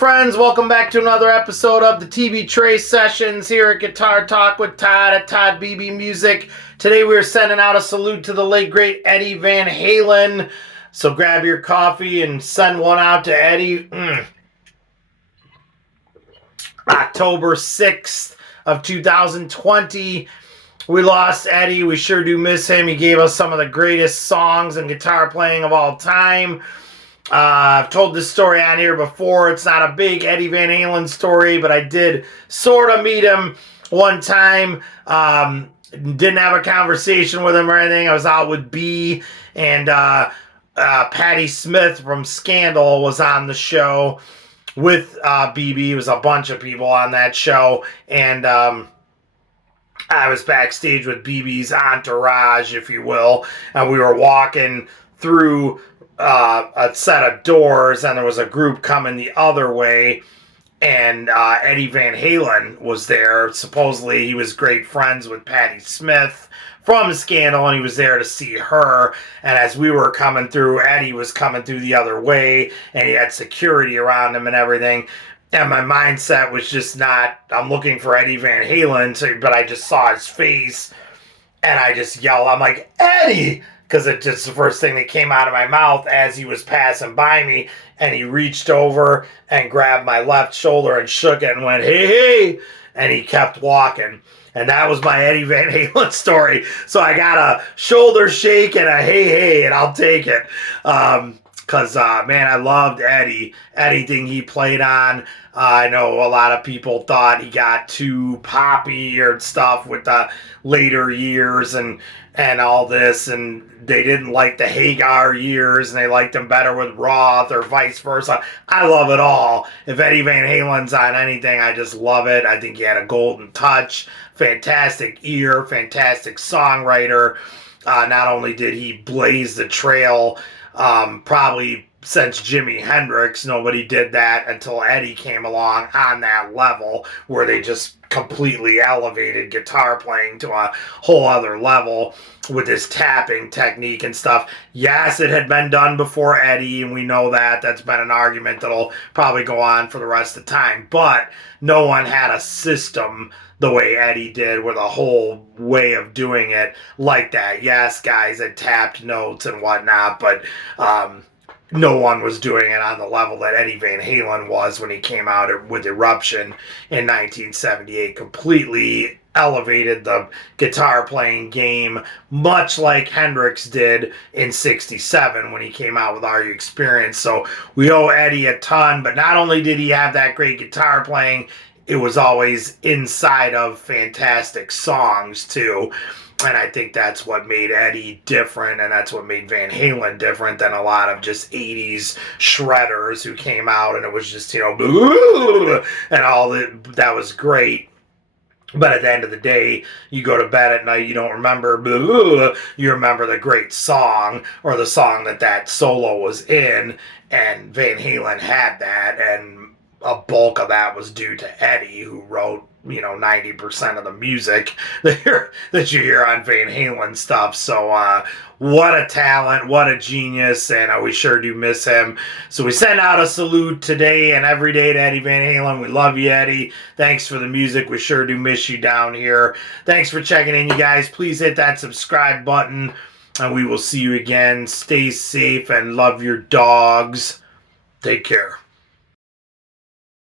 friends, welcome back to another episode of the TV Sessions here at Guitar Talk with Todd at Todd Beebe Music. Today we're sending out a salute to the late great Eddie Van Halen. So grab your coffee and send one out to Eddie. October 6th of 2020. We lost Eddie. We sure do miss him. He gave us some of the greatest songs and guitar playing of all time. I've told this story on here before. It's not a big Eddie Van Halen story, but I did sort of meet him one time. Didn't have a conversation with him or anything. I was out with Beebe, and Patti Smith from Scandal was on the show with Beebe. It was a bunch of people on that show, and I was backstage with Beebe's entourage, if you will, and we were walking through a set of doors, and there was a group coming the other way, and Eddie Van Halen was there. Supposedly he was great friends with Patti Smith from Scandal, and he was there to see her. And as we were coming through, Eddie was coming through the other way, and he had security around him and everything. And my mindset was just not, I'm looking for Eddie Van Halen, but I just saw his face, and I just yelled, I'm like, Eddie! Because it's just the first thing that came out of my mouth as he was passing by me, and he reached over and grabbed my left shoulder and shook it and went, hey, hey, and he kept walking. And that was my Eddie Van Halen story. So I got a shoulder shake and a hey, hey, and I'll take it. Because, man, I loved Eddie. Anything he played on. I know a lot of people thought he got too poppy or stuff with the later years and all this, and they didn't like the Hagar years, and they liked him better with Roth or vice versa. I love it all. If Eddie Van Halen's on anything, I just love it. I think he had a golden touch, fantastic ear, fantastic songwriter. Not only did he blaze the trail, probably since Jimi Hendrix, nobody did that until Eddie came along on that level where they just completely elevated guitar playing to a whole other level with his tapping technique and stuff. Yes, it had been done before Eddie, and we know that. That's been an argument that'll probably go on for the rest of the time, but no one had a system the way Eddie did with a whole way of doing it like that. Yes, guys had tapped notes and whatnot, but no one was doing it on the level that Eddie Van Halen was when he came out with Eruption in 1978. Completely elevated the guitar playing game, much like Hendrix did in 67 when he came out with Are You Experienced. So we owe Eddie a ton, but not only did he have that great guitar playing, it was always inside of fantastic songs too. And I think that's what made Eddie different, and that's what made Van Halen different than a lot of just 80s shredders who came out, and it was just, and all that was great. But at the end of the day, you go to bed at night, you don't remember, you remember the great song, or the song that solo was in, and Van Halen had that, and a bulk of that was due to Eddie, who wrote 90% of the music that you hear on Van Halen stuff. So what a talent, what a genius, and we sure do miss him. So we send out a salute today and every day to Eddie Van Halen. We love you, Eddie. Thanks for the music. We sure do miss you down here. Thanks for checking in, you guys. Please hit that subscribe button, and we will see you again. Stay safe and love your dogs. Take care.